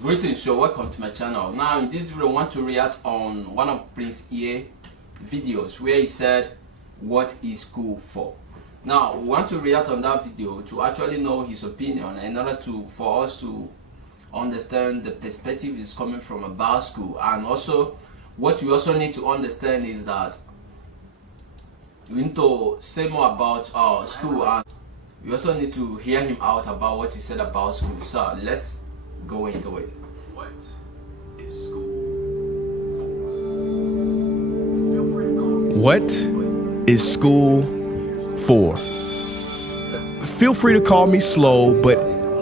Greetings, so welcome to my channel. Now in this video I want to react on one of Prince Ie videos where he said, "What is school for?" Now we want to react on that video to actually know his opinion in order for us to understand the perspective is coming from about school. And also what we also need to understand is that we need to say more about school, and we also need to hear him out about what he said about school. So let's go into it. What is school for? Feel free to call me. What is school for? Feel free to call me slow, but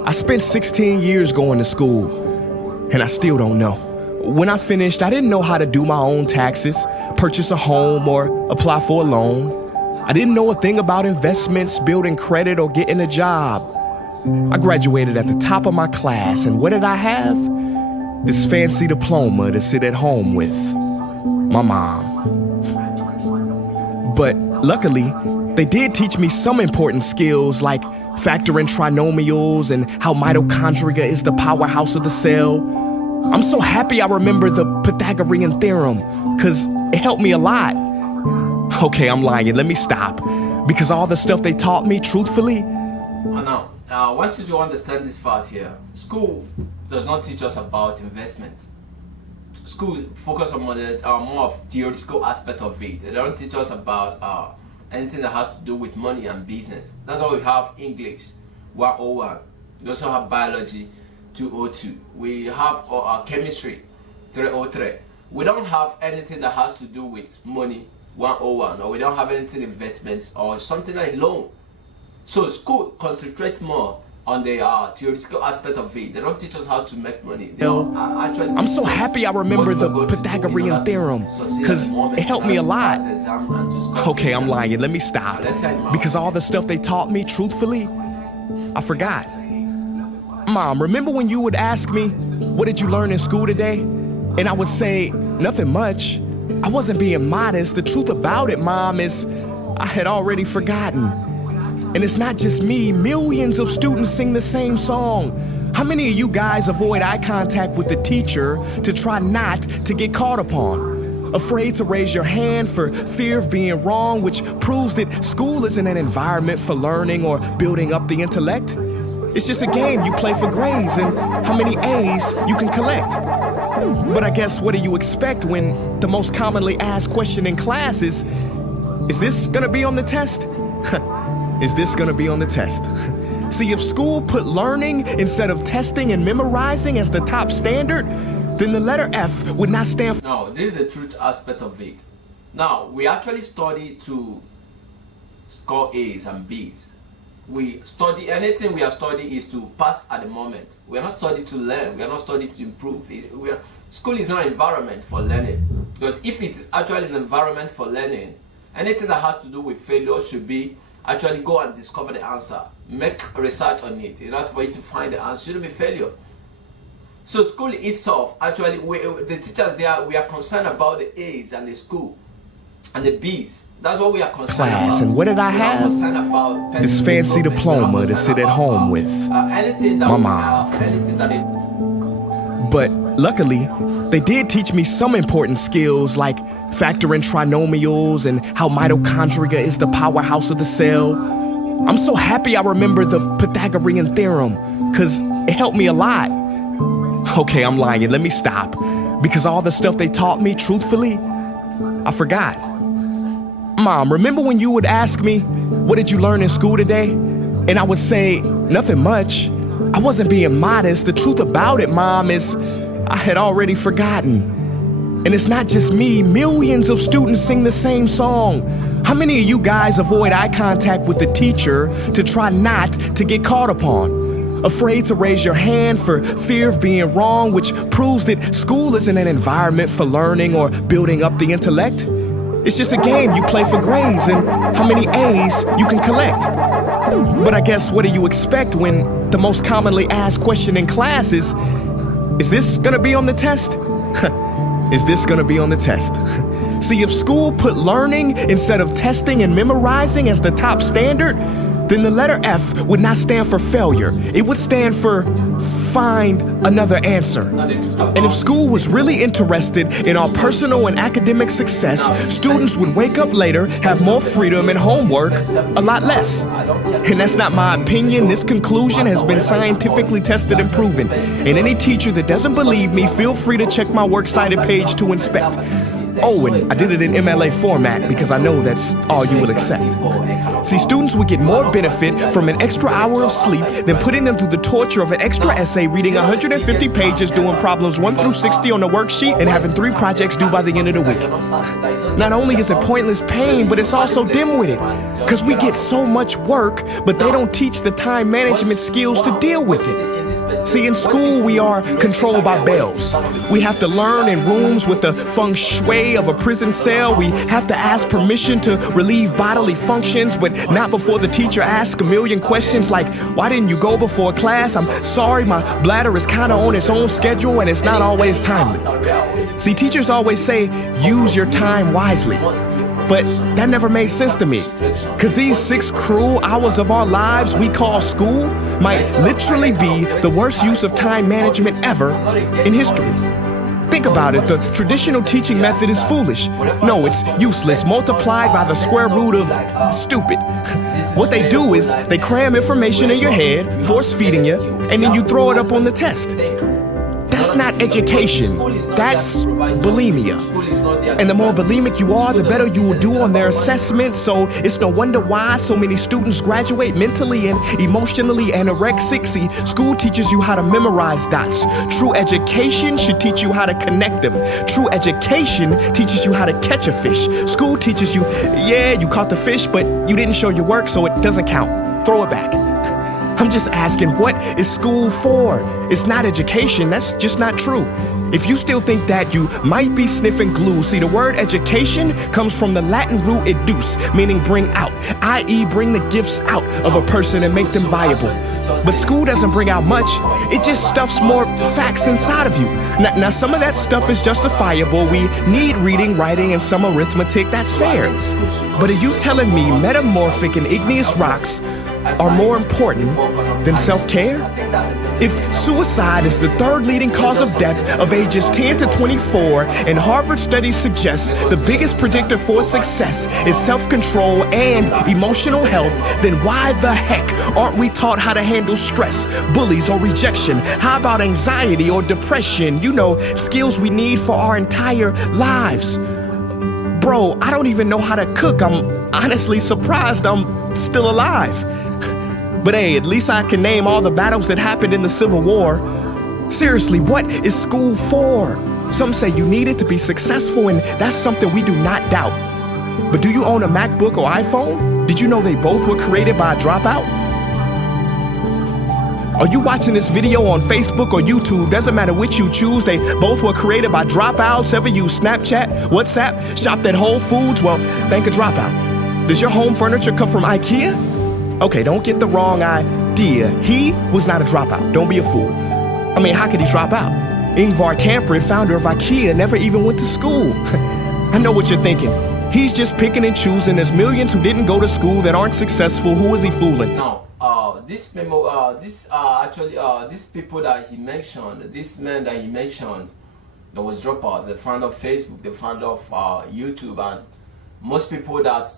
I spent 16 years going to school, and I still don't know. When I finished, I didn't know how to do my own taxes, purchase a home, or apply for a loan. I didn't know a thing about investments, building credit, or getting a job. I graduated at the top of my class, and what did I have? This fancy diploma to sit at home with my mom. But luckily, they did teach me some important skills like factoring trinomials and how mitochondria is the powerhouse of the cell. I'm so happy I remember the Pythagorean theorem, because it helped me a lot. Okay, I'm lying. Let me stop. Because all the stuff they taught me, truthfully, Now, I want you to understand this part here. School does not teach us about investment. School focus on more of theoretical aspect of it. They don't teach us about anything that has to do with money and business. That's why we have English 101. We also have biology 202. We have chemistry 303. We don't have anything that has to do with money 101, or we don't have anything investments or something like loan. So school concentrates more on the theoretical aspect of it. They don't teach us how to make money. They actually. I'm so happy I remember the Pythagorean theorem, because it helped me a lot. Okay, I'm lying. Let me stop. Because all the stuff they taught me, truthfully, I forgot. Mom, remember when you would ask me, "What did you learn in school today?" And I would say, "Nothing much." I wasn't being modest. The truth about it, Mom, is I had already forgotten. And it's not just me. Millions of students sing the same song. How many of you guys avoid eye contact with the teacher to try not to get caught upon? Afraid to raise your hand for fear of being wrong, which proves that school isn't an environment for learning or building up the intellect. It's just a game you play for grades and how many A's you can collect. But I guess what do you expect when the most commonly asked question in class is this gonna be on the test? Is this gonna be on the test? See, if school put learning instead of testing and memorizing as the top standard, then the letter F would not stand for. No, this is the truth aspect of it. Now, we actually study to score A's and B's. We study, anything we are studying is to pass at the moment. We are not studying to learn. We are not studying to improve. School is not an environment for learning. Because if it is actually an environment for learning, anything that has to do with failure should be actually go and discover the answer. Make research on it. In order for you to find the answer, shouldn't be failure. So school itself, actually, the teachers there, we are concerned about the A's and the school and the B's. That's what we are concerned Class, about. and what did I have? This fancy diploma to sit at home with my mom. But luckily, they did teach me some important skills like factoring trinomials and how mitochondria is the powerhouse of the cell. I'm so happy I remember the Pythagorean theorem, because it helped me a lot. Okay, I'm lying. Let me stop. Because all the stuff they taught me, truthfully, I forgot. Mom, remember when you would ask me, "What did you learn in school today?" And I would say, "Nothing much." I wasn't being modest. The truth about it, Mom, is I had already forgotten. And it's not just me. Millions of students sing the same song. How many of you guys avoid eye contact with the teacher to try not to get caught upon? Afraid to raise your hand for fear of being wrong, which proves that school isn't an environment for learning or building up the intellect. It's just a game you play for grades and how many A's you can collect. But I guess what do you expect when the most commonly asked question in class is this gonna be on the test? Is this gonna be on the test? See, if school put learning instead of testing and memorizing as the top standard, then the letter F would not stand for failure. It would stand for find another answer. And if school was really interested in our personal and academic success, students would wake up later, have more freedom and homework, a lot less. And that's not my opinion. This conclusion has been scientifically tested and proven. And any teacher that doesn't believe me, feel free to check my works cited page to inspect. Oh, and I did it in MLA format because I know that's all you will accept. See, students would get more benefit from an extra hour of sleep than putting them through the torture of an extra essay, reading 150 pages, doing problems 1 through 60 on the worksheet, and having 3 projects due by the end of the week. Not only is it pointless pain, but it's also dim-witted, because we get so much work, but they don't teach the time management skills to deal with it. See, in school, we are controlled by bells. We have to learn in rooms with the feng shui of a prison cell. We have to ask permission to relieve bodily functions, but not before the teacher asks a million questions like, why didn't you go before class? I'm sorry, my bladder is kind of on its own schedule and it's not always timely. See, teachers always say, use your time wisely. But that never made sense to me, because these 6 cruel hours of our lives we call school might literally be the worst use of time management ever in history. Think about it, the traditional teaching method is foolish. No, it's useless, multiplied by the square root of stupid. What they do is they cram information in your head, force feeding you, and then you throw it up on the test. That's not education, that's bulimia. And the more bulimic you are, the better you will do on their assessments. So it's no wonder why so many students graduate mentally and emotionally anorexic. See, school teaches you how to memorize dots. True education should teach you how to connect them. True education teaches you how to catch a fish. School teaches you, yeah, you caught the fish, but you didn't show your work, so it doesn't count. Throw it back. I'm just asking, what is school for? It's not education, that's just not true. If you still think that, you might be sniffing glue. See, the word education comes from the Latin root educe, meaning bring out, i.e. bring the gifts out of a person and make them viable. But school doesn't bring out much, it just stuffs more facts inside of you. Now some of that stuff is justifiable. We need reading, writing, and some arithmetic, that's fair. But are you telling me metamorphic and igneous rocks are more important than self-care? If suicide is the 3rd leading cause of death of ages 10 to 24, and Harvard studies suggest the biggest predictor for success is self-control and emotional health, then why the heck aren't we taught how to handle stress, bullies, or rejection? How about anxiety or depression? You know, skills we need for our entire lives. Bro, I don't even know how to cook. I'm honestly surprised I'm still alive. But hey, at least I can name all the battles that happened in the Civil War. Seriously, what is school for? Some say you need it to be successful, and that's something we do not doubt. But do you own a MacBook or iPhone? Did you know they both were created by a dropout? Are you watching this video on Facebook or YouTube? Doesn't matter which you choose, they both were created by dropouts. Ever use Snapchat, WhatsApp, shopped at Whole Foods? Well, thank a dropout. Does your home furniture come from IKEA? Okay, don't get the wrong idea. He was not a dropout. Don't be a fool. I mean, how could he drop out? Ingvar Kamprad, founder of IKEA, never even went to school. I know what you're thinking. He's just picking and choosing. There's millions who didn't go to school that aren't successful. Who is he fooling? Now, this people that he mentioned, this man that he mentioned that was dropout, the founder of Facebook, the founder of YouTube, and most people that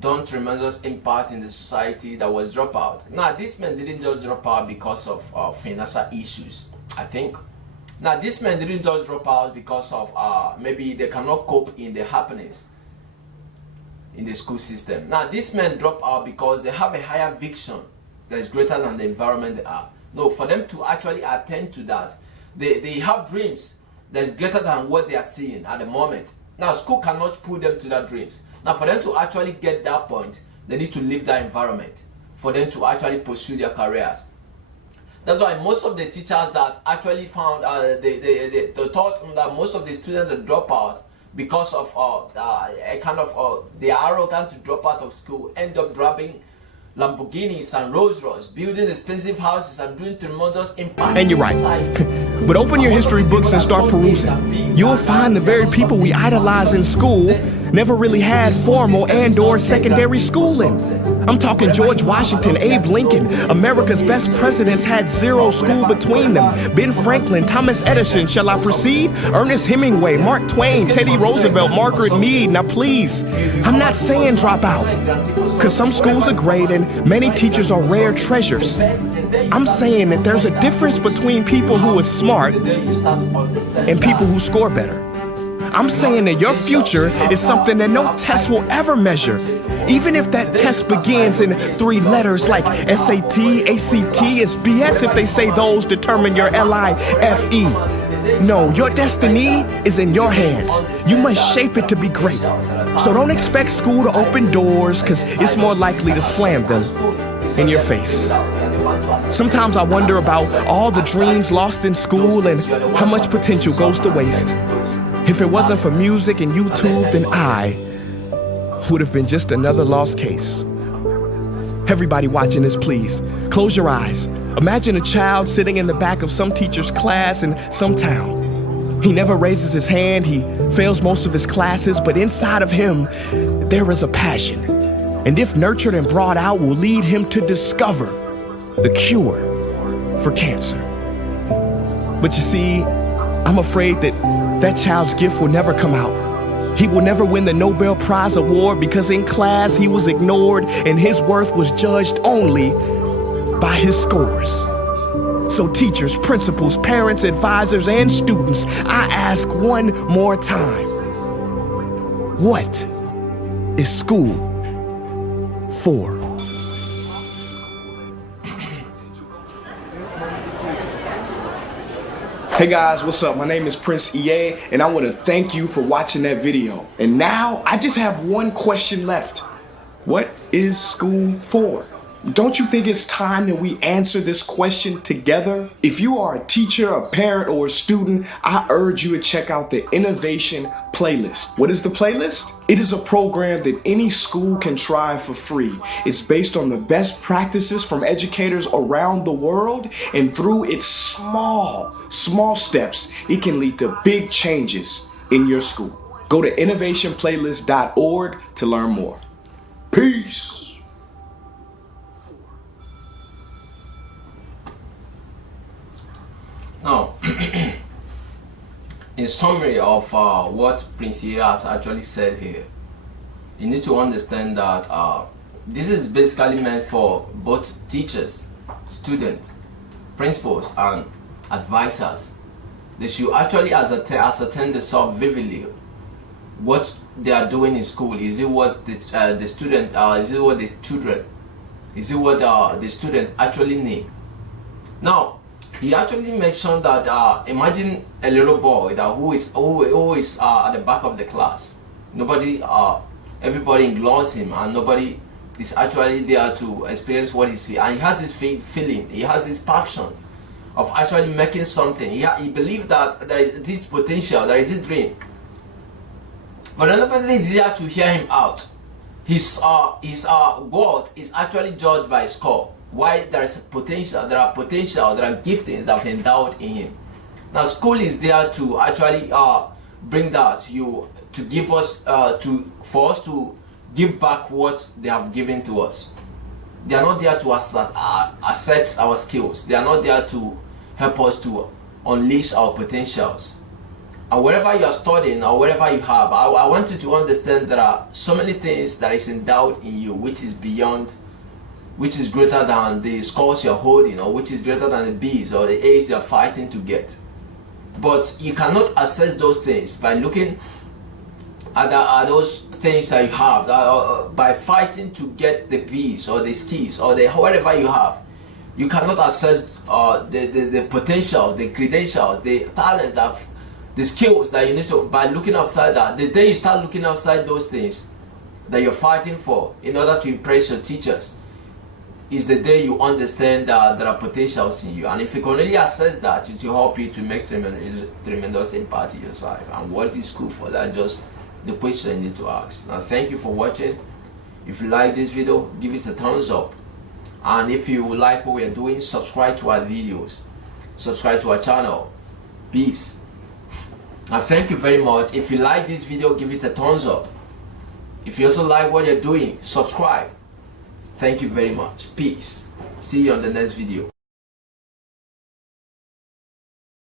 don't tremendous impact in the society that was dropout. Now, this man didn't just drop out because of financial issues, I think. Now, this man didn't just drop out because of maybe they cannot cope in the happiness in the school system. Now, this man dropped out because they have a higher vision that is greater than the environment they are. No, for them to actually attend to that, they have dreams that is greater than what they are seeing at the moment. Now, school cannot pull them to that dreams. Now, for them to actually get that point, they need to leave that environment for them to actually pursue their careers. That's why most of the teachers that actually found, they thought that most of the students that drop out because of a kind of they are arrogant to drop out of school, end up driving Lamborghinis and Rolls Royce, building expensive houses and doing tremendous impact. And you're right. But open your history books and start perusing. You'll find the very people we idolize in school never really had formal and/or secondary schooling. I'm talking George Washington, Abe Lincoln. America's best presidents had zero school between them. Ben Franklin, Thomas Edison, shall I proceed? Ernest Hemingway, Mark Twain, Teddy Roosevelt, Margaret Mead. Now please, I'm not saying drop out, because some schools are great and many teachers are rare treasures. I'm saying that there's a difference between people who are smart and people who score better. I'm saying that your future is something that no test will ever measure. Even if that test begins in 3 letters like SAT, ACT, it's BS if they say those determine your LIFE. No, your destiny is in your hands. You must shape it to be great. So don't expect school to open doors, because it's more likely to slam them in your face. Sometimes I wonder about all the dreams lost in school and how much potential goes to waste. If it wasn't for music and YouTube, then I would have been just another lost case. Everybody watching this, please, close your eyes. Imagine a child sitting in the back of some teacher's class in some town. He never raises his hand, he fails most of his classes, but inside of him, there is a passion. And if nurtured and brought out, will lead him to discover the cure for cancer. But you see, I'm afraid that child's gift will never come out. He will never win the Nobel Prize award because in class he was ignored and his worth was judged only by his scores. So teachers, principals, parents, advisors, and students, I ask one more time, what is school for? Hey guys, what's up? My name is Prince EA, and I want to thank you for watching that video. And now, I just have one question left. What is school for? Don't you think it's time that we answer this question together? If you are a teacher, a parent, or a student, I urge you to check out the Innovation Playlist. What is the playlist? It is a program that any school can try for free. It's based on the best practices from educators around the world, and through its small steps, it can lead to big changes in your school. Go to innovationplaylist.org to learn more. Peace. Now, in summary of what Prince EA has actually said here, you need to understand that this is basically meant for both teachers, students, principals, and advisors. They should actually ascertain the sub vividly what they are doing in school. Is it what the student, is it what the children, is it what the student actually need? Now, he actually mentioned that imagine a little boy that who is at the back of the class. Nobody, everybody ignores him, and nobody is actually there to experience what he's feeling. And he has this feeling, he has this passion of actually making something. He believes that there is this potential, there is this dream. But nobody is there to hear him out. His worth is actually judged by his score. Why there is potential, there are giftings that have endowed in him. Now, school is there to actually bring that to give us for us to give back what they have given to us. They are not there to assess our skills. They are not there to help us to unleash our potentials. And wherever you are studying or wherever you have, I want you to understand there are so many things that is endowed in you, which is beyond, which is greater than the scores you're holding, or which is greater than the B's or the A's you're fighting to get. But you cannot assess those things by looking at those things that you have, by fighting to get the B's or the skills or the whatever you have. You cannot assess the potential, the credentials, the talent, the skills that you need to, by looking outside that. The day you start looking outside those things that you're fighting for in order to impress your teachers, is the day you understand that there are potentials in you. And if you can only assess that, it will help you to make tremendous impact in yourself. And what is school for? That's just the question you need to ask. Now, thank you for watching. If you like this video, give us a thumbs up. And if you like what we're doing, subscribe to our videos. Subscribe to our channel. Peace. And thank you very much. If you like this video, give us a thumbs up. If you also like what you're doing, subscribe. Thank you very much. Peace. See you on the next video.